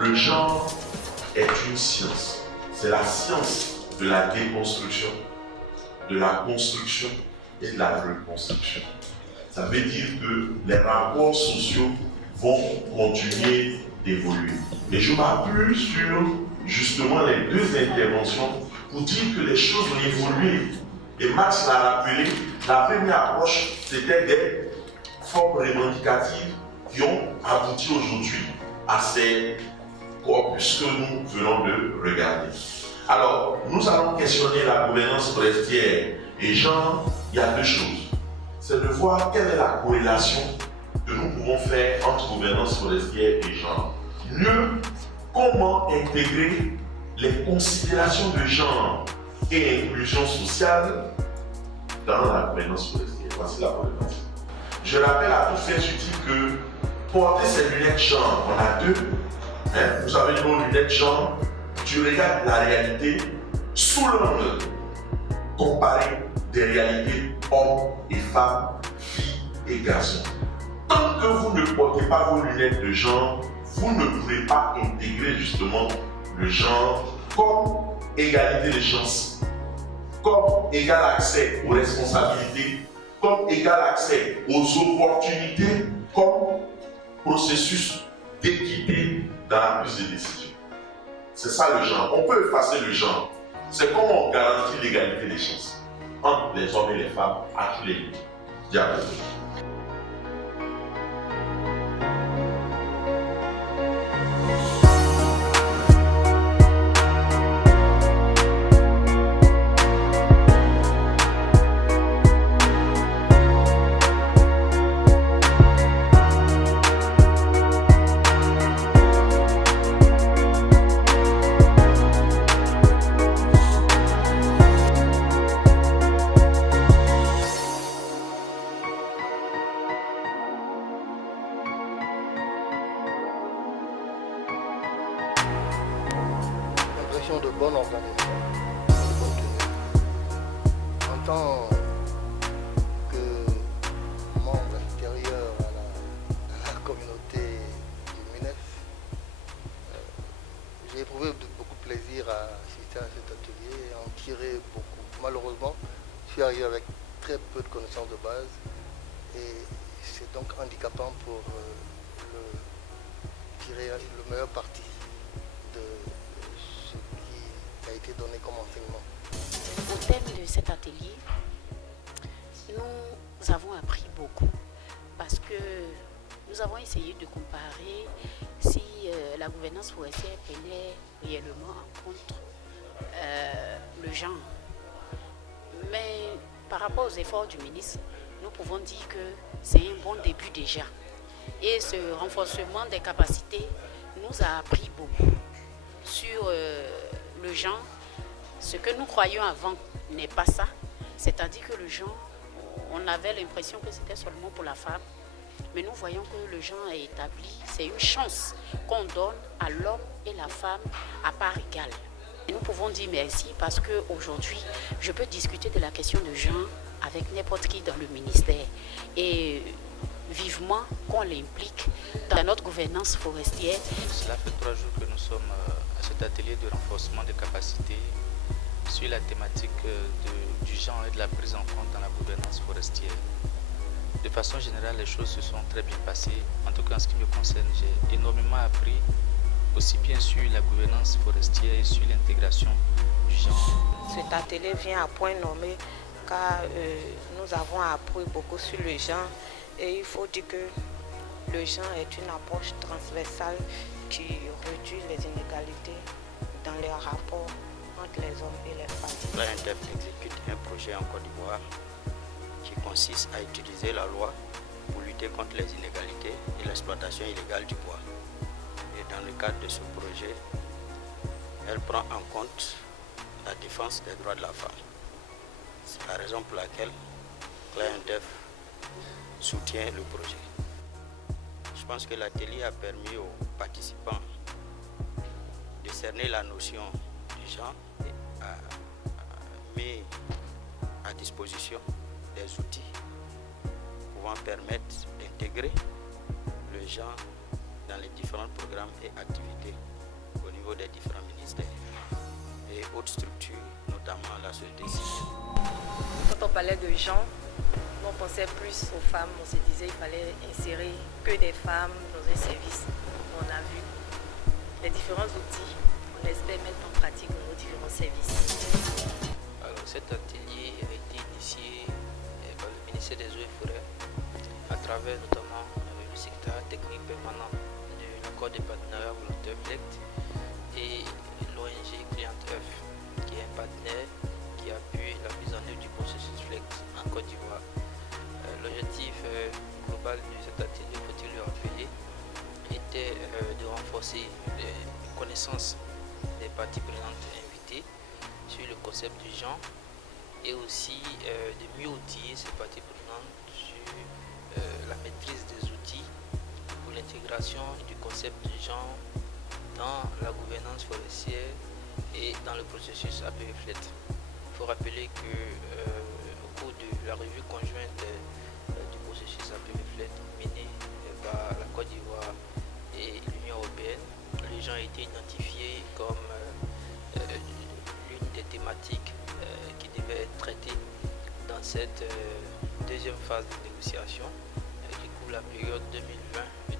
Le genre est une science. C'est la science de la déconstruction, de la construction et de la reconstruction. Ça veut dire que les rapports sociaux vont continuer d'évoluer. Et je m'appuie sur justement les deux interventions pour dire que les choses ont évolué. Et Max l'a rappelé, la première approche, c'était des formes revendicatives qui ont abouti aujourd'hui à ces corpus que nous venons de regarder. Alors, nous allons questionner la gouvernance forestière. Et genre, il y a deux choses. C'est de voir quelle est la corrélation que nous pouvons faire entre gouvernance forestière et genre. Mieux, comment intégrer les considérations de genre et inclusion sociale dans la gouvernance forestière. Voici la problématique. Je rappelle à tous faits utiles que porter ces lunettes genre, on a deux. Vous savez, nos lunettes genre, tu regardes la réalité sous l'angle comparé des réalités hommes et femmes, filles et garçons. Tant que vous ne portez pas vos lunettes de genre, vous ne pourrez pas intégrer justement le genre comme égalité des chances, comme égal accès aux responsabilités, comme égal accès aux opportunités, comme processus d'équité dans la prise de décision. C'est ça le genre. On peut effacer le genre. C'est comment on garantit l'égalité des chances entre les hommes et les femmes à tous les niveaux. Diable. De bonne organisation, de bonne tenue. En tant que membre intérieur à la communauté du MINEF, j'ai éprouvé beaucoup de plaisir à assister à cet atelier et à en tirer beaucoup. Malheureusement, je suis arrivé avec très peu de connaissances de base et c'est donc handicapant pour tirer le meilleur parti de ce qui a été donné comme enseignement. Au thème de cet atelier, nous avons appris beaucoup parce que nous avons essayé de comparer si la gouvernance forestière prenait réellement en compte le genre. Mais par rapport aux efforts du ministre, nous pouvons dire que c'est un bon début déjà. Et ce renforcement des capacités nous a appris beaucoup sur le genre. Ce que nous croyions avant n'est pas ça. C'est-à-dire que le genre, on avait l'impression que c'était seulement pour la femme. Mais nous voyons que le genre est établi. C'est une chance qu'on donne à l'homme et la femme à part égale. Et nous pouvons dire merci parce qu'aujourd'hui, je peux discuter de la question de genre avec n'importe qui dans le ministère. Et vivement qu'on l'implique dans notre gouvernance forestière. Cela fait 3 jours que nous sommes à cet atelier de renforcement des capacités sur la thématique du genre et de la prise en compte dans la gouvernance forestière. De façon générale, les choses se sont très bien passées. En tout cas, en ce qui me concerne, j'ai énormément appris, aussi bien sur la gouvernance forestière et sur l'intégration du genre. Cet atelier vient à point nommé car nous avons appris beaucoup sur le genre et il faut dire que le genre est une approche transversale qui réduit les inégalités dans les rapports entre les hommes et les femmes. L'INDEF exécute un projet en Côte d'Ivoire qui consiste à utiliser la loi pour lutter contre les inégalités et l'exploitation illégale du bois. Et dans le cadre de ce projet, elle prend en compte la défense des droits de la femme. C'est la raison pour laquelle l'INDEF soutient le projet. Je pense que l'atelier a permis aux participants de cerner la notion du genre et a mis à disposition des outils pouvant permettre d'intégrer le genre dans les différents programmes et activités au niveau des différents ministères et autres structures, notamment la société civile. Quand on parlait de gens, on pensait plus aux femmes, on se disait qu'il fallait insérer que des femmes dans un service. On a vu les différents outils qu'on espère mettre en pratique dans nos différents services. Alors cet atelier a été initié par le ministère des Eaux et Forêts à travers notamment le secrétaire technique permanent de l'accord de partenariat volontaire FLECT et l'ONG Client Euf, qui est un partenaire qui appuie la mise en œuvre du processus FLECT en Côte d'Ivoire. L'objectif global de cet atelier, faut-il le rappeler, était de renforcer les connaissances des parties prenantes invitées sur le concept du genre et aussi de mieux outiller ces parties prenantes sur la maîtrise des outils pour l'intégration du concept du genre dans la gouvernance forestière et dans le processus APV-FLET. Il faut rappeler que au cours de la revue conjointe du processus APV-FLET mené par la Côte d'Ivoire et l'Union européenne, les gens ont été identifiés comme l'une des thématiques qui devait être traitée dans cette deuxième phase de négociation qui couvre la période 2020 et